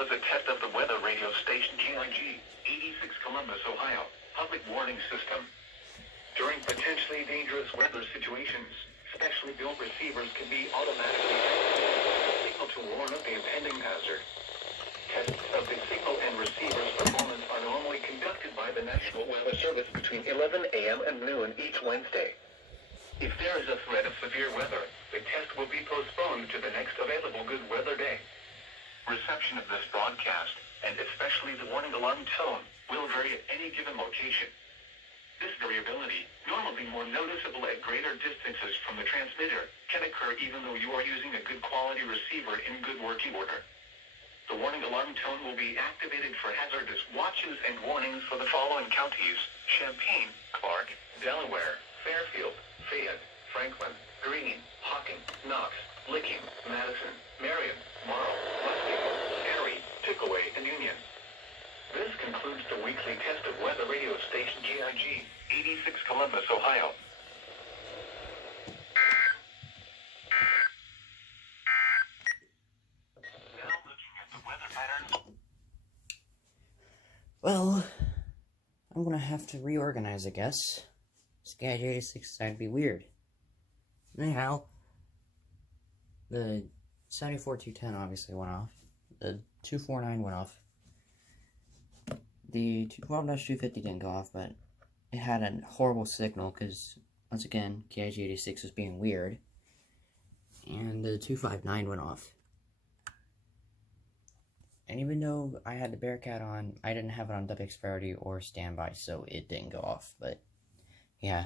was a test of the weather radio station KIG86 Columbus, Ohio, public warning system. During potentially dangerous weather situations, specially built receivers can be automatically signal to warn of the impending hazard. Tests of the signal and receiver's performance are normally conducted by the National Weather Service between 11 a.m. and noon each Wednesday. If there is a threat of severe weather, the test will be postponed to the next available good weather day. Reception of this broadcast, and especially the warning alarm tone, will vary at any given location. This variability, normally more noticeable at greater distances from the transmitter, can occur even though you are using a good quality receiver in good working order. The warning alarm tone will be activated for hazardous watches and warnings for the following counties: Champaign, Clark, Delaware, Fairfield, Fayette, Franklin, Greene, Hocking, Knox, Licking, Madison, Marion, Morrow, Muskego, Erie, Pickaway, and Union. This concludes the weekly test of weather radio station KIG86 Columbus, Ohio. Now looking at the weather patterns. Well, I'm gonna have to reorganize, I guess. KIG86 decided to be weird. Anyhow, the 74-210 obviously went off. The 249 went off. The 12-250 didn't go off, but it had a horrible signal because, once again, KIG86 was being weird. And the 259 went off. And even though I had the Bearcat on, I didn't have it on WX Verity or standby, so it didn't go off. But, yeah.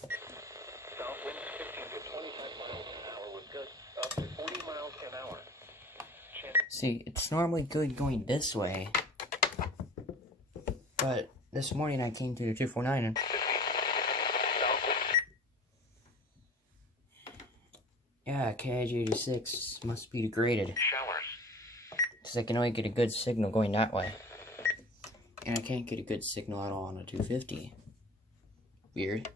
South winds 15 to 25 miles an hour with gusts up to 40 miles an hour. See, it's normally good going this way. But this morning I came to the 249 and yeah, KIG86 must be degraded. Showers. Because I can only get a good signal going that way. And I can't get a good signal at all on a 250. Weird.